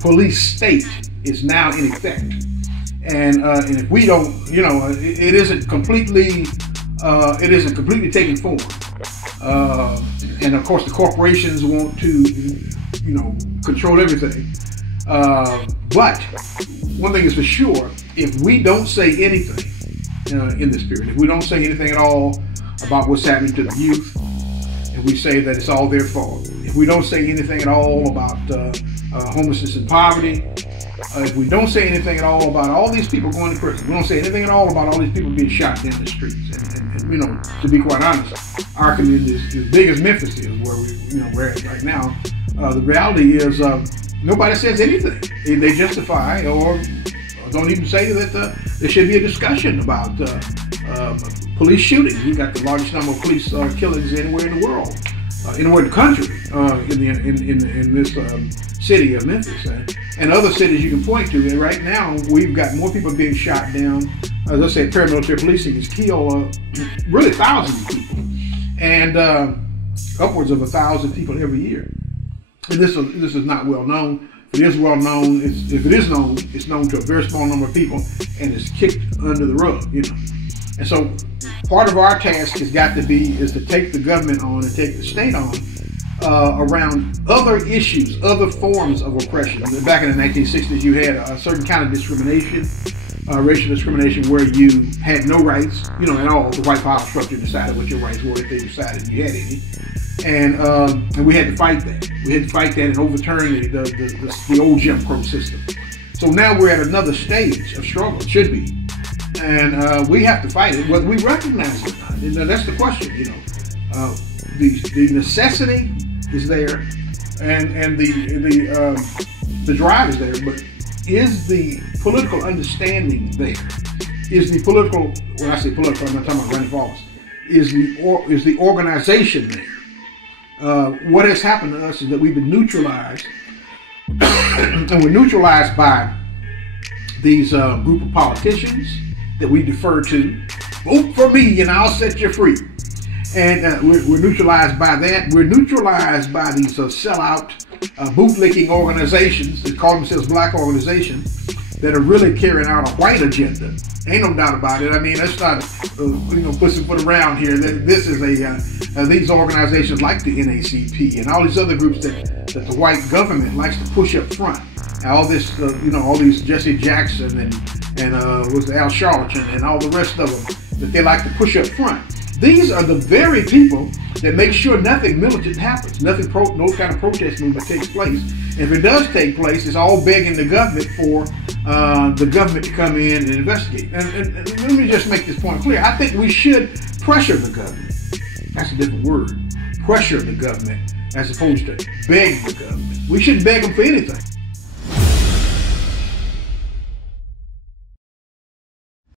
police state is now in effect. And if we don't, it isn't completely taking form. And of course, the corporations want to, control everything. But one thing is for sure: if we don't say anything in this period, if we don't say anything at all about what's happening to the youth, and we say that it's all their fault, if we don't say anything at all about homelessness and poverty, if we don't say anything at all about all these people going to prison, we don't say anything at all about all these people being shot down the streets, and to be quite honest, our community is as big as Memphis is, where we're at right now. The reality is nobody says anything. They justify or don't even say that there should be a discussion about police shootings. We've got the largest number of police killings anywhere in the world, anywhere in the country, in this city of Memphis, and other cities you can point to. And right now, we've got more people being shot down. As I said, paramilitary policing has killed really thousands of people, and upwards of 1,000 people every year. And this is not well known. If it is well known, if it is known, it's known to a very small number of people, and it's kicked under the rug, And so, part of our task has got to be is to take the government on and take the state on around other issues, other forms of oppression. Back in the 1960s, you had a certain kind of discrimination, racial discrimination, where you had no rights, at all. The white power structure decided what your rights were if they decided you had any. And we had to fight that. We had to fight that and overturn the old Jim Crow system. So now we're at another stage of struggle, should be. And we have to fight it, whether we recognize it or not. And that's the question, The necessity is there, and the drive is there, but is the political understanding there? Is the political, when I say political, I'm not talking about running for office, is the organization there? What has happened to us is that we've been neutralized, and we're neutralized by these group of politicians that we defer to. Vote for me and I'll set you free. And we're neutralized by that. We're neutralized by these sellout, bootlicking organizations that call themselves black organizations that are really carrying out a white agenda. Ain't no doubt about it. I mean, let's not put some foot around here. This is these organizations like the NACP and all these other groups that the white government likes to push up front. And all this, all these Jesse Jackson and was Al Sharpton and all the rest of them that they like to push up front. These are the very people that make sure nothing militant happens, no kind of protest movement takes place. And if it does take place, it's all begging the government for the government to come in and investigate. And let me just make this point clear. I think we should pressure the government. That's a different word. Pressure the government as opposed to beg the government. We shouldn't beg them for anything.